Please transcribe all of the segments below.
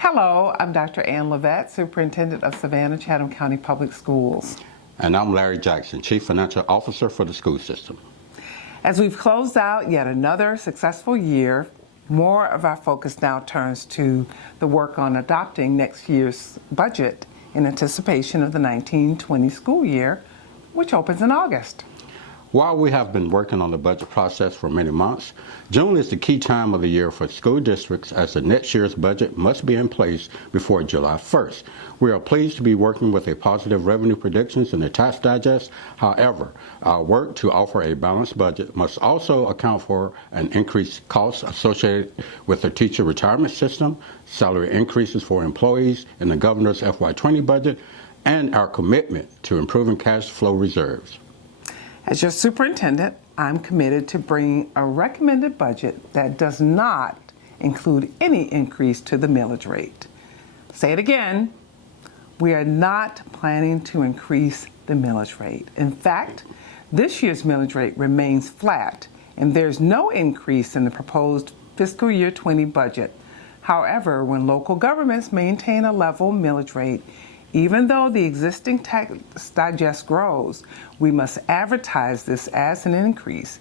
Hello, I'm Dr. Ann Levette, Superintendent of Savannah-Chatham County Public Schools. And I'm Larry Jackson, Chief Financial Officer for the school system. As we've closed out yet another successful year, more of our focus now turns to the work on adopting next year's budget in anticipation of the 1920 school year, which opens in August. While we have been working on the budget process for many months, June is the key time of the year for school districts as the next year's budget must be in place before July 1st. We are pleased to be working with a positive revenue predictions in the tax digest. However, our work to offer a balanced budget must also account for an increased cost associated with the teacher retirement system, salary increases for employees in the governor's FY20 budget, and our commitment to improving cash flow reserves. As your superintendent, I'm committed to bringing a recommended budget that does not include any increase to the millage rate. Say it again, we are not planning to increase the millage rate. In fact, this year's millage rate remains flat, and there's no increase in the proposed fiscal year 20 budget. However, when local governments maintain a level millage rate, even though the existing tax digest grows, we must advertise this as an increase,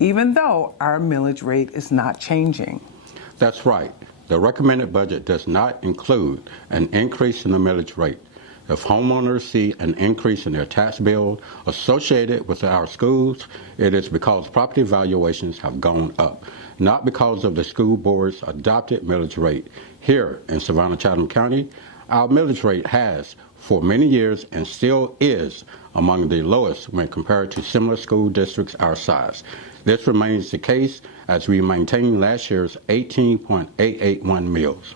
even though our millage rate is not changing. That's right. The recommended budget does not include an increase in the millage rate. If homeowners see an increase in their tax bill associated with our schools, it is because property valuations have gone up, not because of the school board's adopted millage rate. Here in Savannah-Chatham County, our millage rate has, for many years, and still is, among the lowest when compared to similar school districts our size. This remains the case as we maintain last year's 18.881 mills.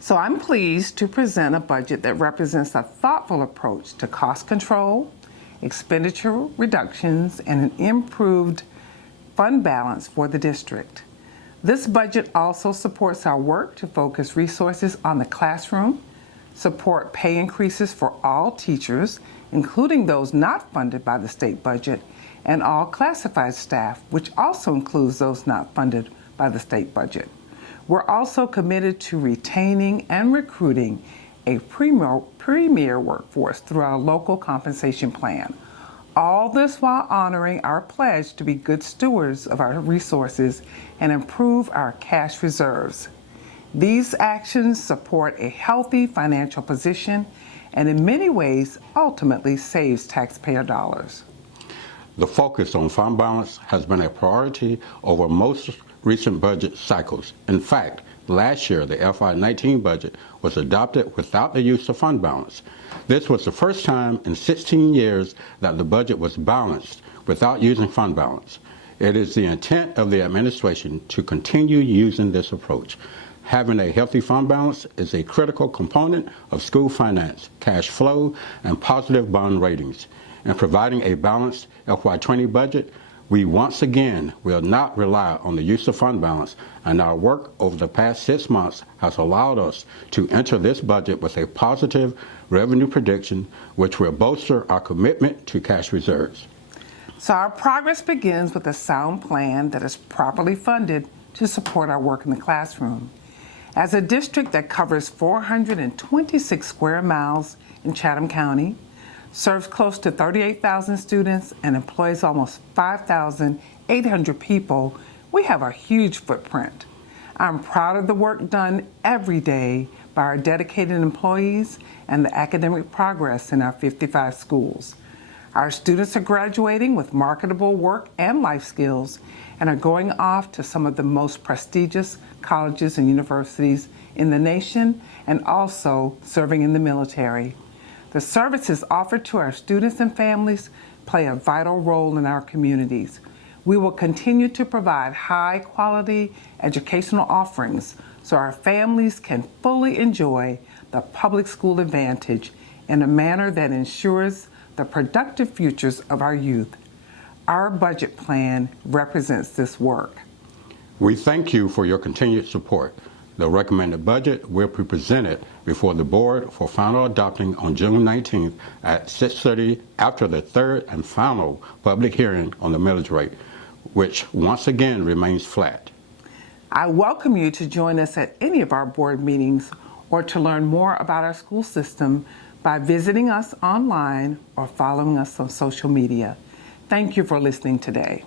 So I'm pleased to present a budget that represents a thoughtful approach to cost control, expenditure reductions, and an improved fund balance for the district. This budget also supports our work to focus resources on the classroom, support pay increases for all teachers, including those not funded by the state budget, and all classified staff, which also includes those not funded by the state budget. We're also committed to retaining and recruiting a premier workforce through our local compensation plan. All this while honoring our pledge to be good stewards of our resources and improve our cash reserves. These actions support a healthy financial position and in many ways ultimately saves taxpayer dollars. The focus on fund balance has been a priority over most recent budget cycles. In fact, last year the FY19 budget was adopted without the use of fund balance. This was the first time in 16 years that the budget was balanced without using fund balance. It is the intent of the administration to continue using this approach. Having a healthy fund balance is a critical component of school finance, cash flow, and positive bond ratings. In providing a balanced FY20 budget, we once again will not rely on the use of fund balance, and our work over the past 6 months has allowed us to enter this budget with a positive revenue prediction, which will bolster our commitment to cash reserves. So our progress begins with a sound plan that is properly funded to support our work in the classroom. As a district that covers 426 square miles in Chatham County, serves close to 38,000 students, and employs almost 5,800 people, we have a huge footprint. I'm proud of the work done every day by our dedicated employees and the academic progress in our 55 schools. Our students are graduating with marketable work and life skills and are going off to some of the most prestigious colleges and universities in the nation and also serving in the military. The services offered to our students and families play a vital role in our communities. We will continue to provide high-quality educational offerings so our families can fully enjoy the public school advantage in a manner that ensures the productive futures of our youth. Our budget plan represents this work. We thank you for your continued support. The recommended budget will be presented before the board for final adopting on June 19th at 6:30 after the third and final public hearing on the millage rate, which once again remains flat. I welcome you to join us at any of our board meetings or to learn more about our school system by visiting us online or following us on social media. Thank you for listening today.